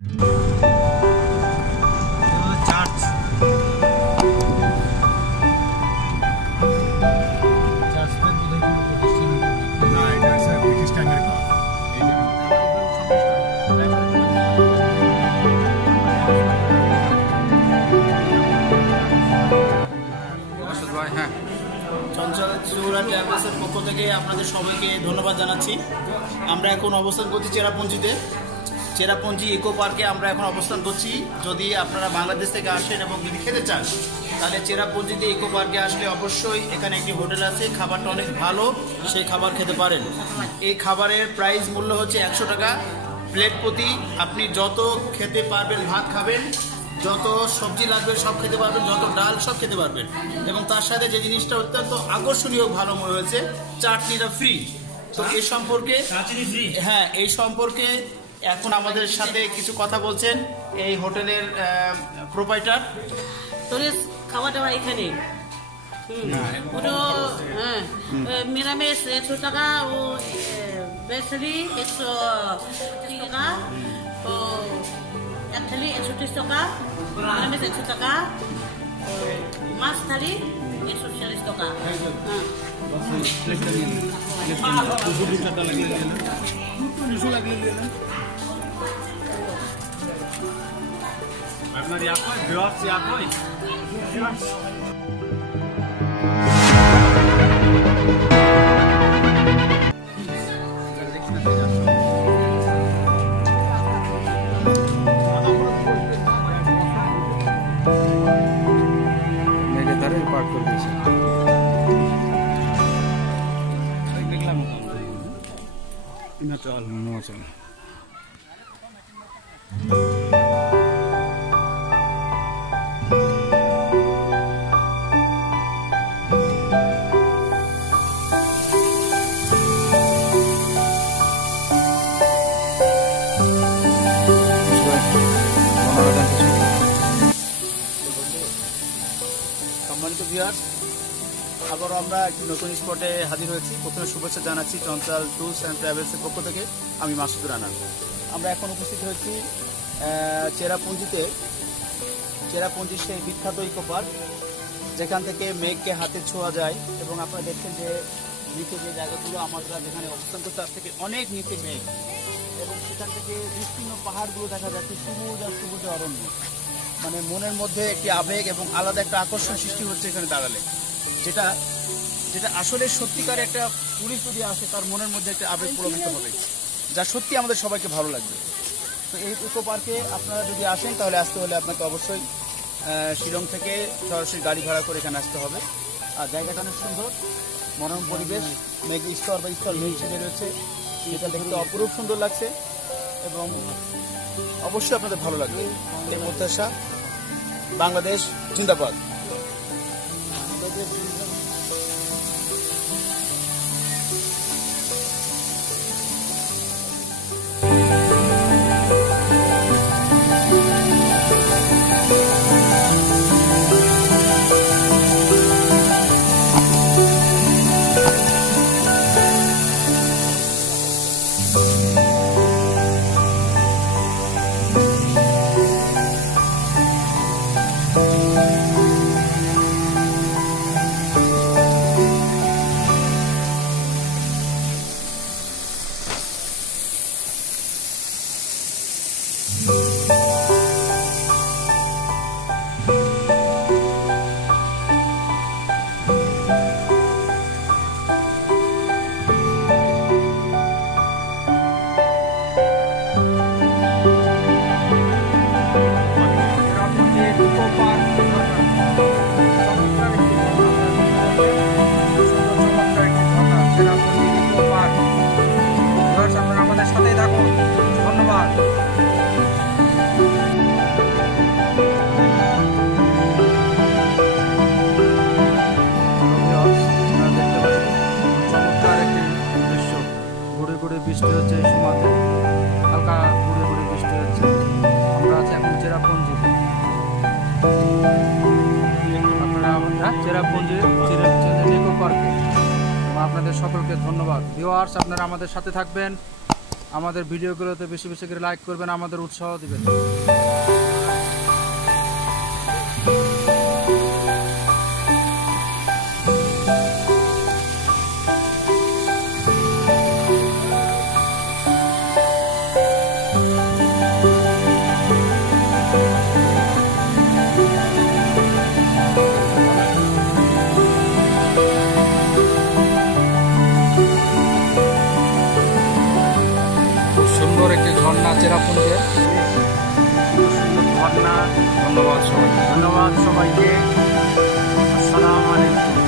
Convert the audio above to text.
চঞ্চল চৌরা ট্রাভেলসের পক্ষ থেকে আপনাদের সবাইকে ধন্যবাদ জানাচ্ছি। আমরা এখন অবস্থান করছি চেরাপুঞ্জিতে। চেরাপুঞ্জি ইকো পার্কে আমরা এখন অবস্থান করছি। যদি আপনারা বাংলাদেশ থেকে আসেন এবং যদি খেতে চান তাহলে চেরাপুঞ্জিতে ইকো পার্কে আসলে অবশ্যই এখানে একটি হোটেল আছে, খাবারটা অনেক ভালো, সেই খাবার খেতে পারেন। এই খাবারের প্রাইস মূল্য হচ্ছে 100 টাকা প্লেট প্রতি। আপনি যত খেতে পারবেন, ভাত খাবেন, যত সবজি লাগবে সব খেতে পারবেন, যত ডাল সব খেতে পারবেন। এবং তার সাথে যে জিনিসটা অত্যন্ত আকর্ষণীয় ভালো মনে হয়েছে, চাটনিটা ফ্রি। তো এই সম্পর্কে এই সম্পর্কে এখন আমাদের সাথে কিছু কথা বলছেন এই হোটেলের প্রোপাইটার। খাওয়া দাওয়া এখানে নিরামিষ 100 টাকা ও বেসরি 130 টাকা ও এক থালি 130 টাকা, নিরামিষ 100 টাকা, মাছ থালি 140 টাকা। আপনার ইয়াক হয় ভিউয়ার্স, ইয়াক হয় ভিউয়ার্স। মেঘের ধারে পার্ক করে দিয়েছে। হিমাচল সম্মানিত ভিউয়ার্স, আবারও আমরা একটি নতুন স্পটে হাজির হয়েছি। প্রথমে শুভেচ্ছা জানাচ্ছি চঞ্চল ট্যুরস অ্যান্ড ট্রাভেলসের পক্ষ থেকে। আমি মাসুদ রানা। আমরা এখন উপস্থিত হয়েছি চেরাপুঞ্জিতে। চেরাপুঞ্জির সেই বিখ্যাত ইকো পার্ক, যেখান থেকে মেঘকে হাতে ছোঁয়া যায়। এবং আপনারা দেখছেন যে নিচে যে জায়গাগুলো আমরা যেখানে অবস্থান করছি তার থেকে অনেক নিচে মেঘ, এবং সেখান থেকে বিস্তীর্ণ পাহাড়গুলো দেখা যাচ্ছে, সবুজ আর সবুজ অরণ্য। মানে মনের মধ্যে একটি আবেগ এবং আলাদা একটা আকর্ষণ সৃষ্টি হচ্ছে এখানে দাঁড়ালে, যেটা যেটা আসলে সত্যিকার একটা টুরিস্ট যদি আসে তার মনের মধ্যে একটা আবেগ প্রভাবিত হবে, যা সত্যি আমাদের সবাইকে ভালো লাগবে। তো এই ইকো পার্কে আপনারা যদি আসেন তাহলে আসতে হলে আপনাকে অবশ্যই শিলং থেকে সরাসরি গাড়ি ভাড়া করে এখানে আসতে হবে। আর জায়গাটা অনেক সুন্দর, মনোরম পরিবেশ, মেঘ স্তর বা স্তর মেঘ ছেড়ে রয়েছে, যেটা দেখতে অপরূপ সুন্দর লাগছে এবং অবশ্যই আপনাদের ভালো লাগবে। এই প্রত্যাশা। বাংলাদেশ জিন্দাবাদ। বৃষ্টি হচ্ছে এই সময়তে, হালকা ঘুরে ঘুরে বৃষ্টি হচ্ছে। আমরা আছি এখন চেরাপুঞ্জিতে। আপনারা চেরাপুঞ্জির ইকো পার্কে। আপনাদের সকলকে ধন্যবাদ। ভিউয়ার্স, আপনারা আমাদের সাথে থাকবেন। আমাদের ভিডিওগুলোতে বেশি বেশি করে লাইক করবেন, আমাদের উৎসাহ দিবেন। সুন্দর একটি ঝর্ণা চেরাপুঞ্জে, সুন্দর ঝর্ণা। ধন্যবাদ সবাই। ধন্যবাদ সবাইকে। আসসালামু আলাইকুম।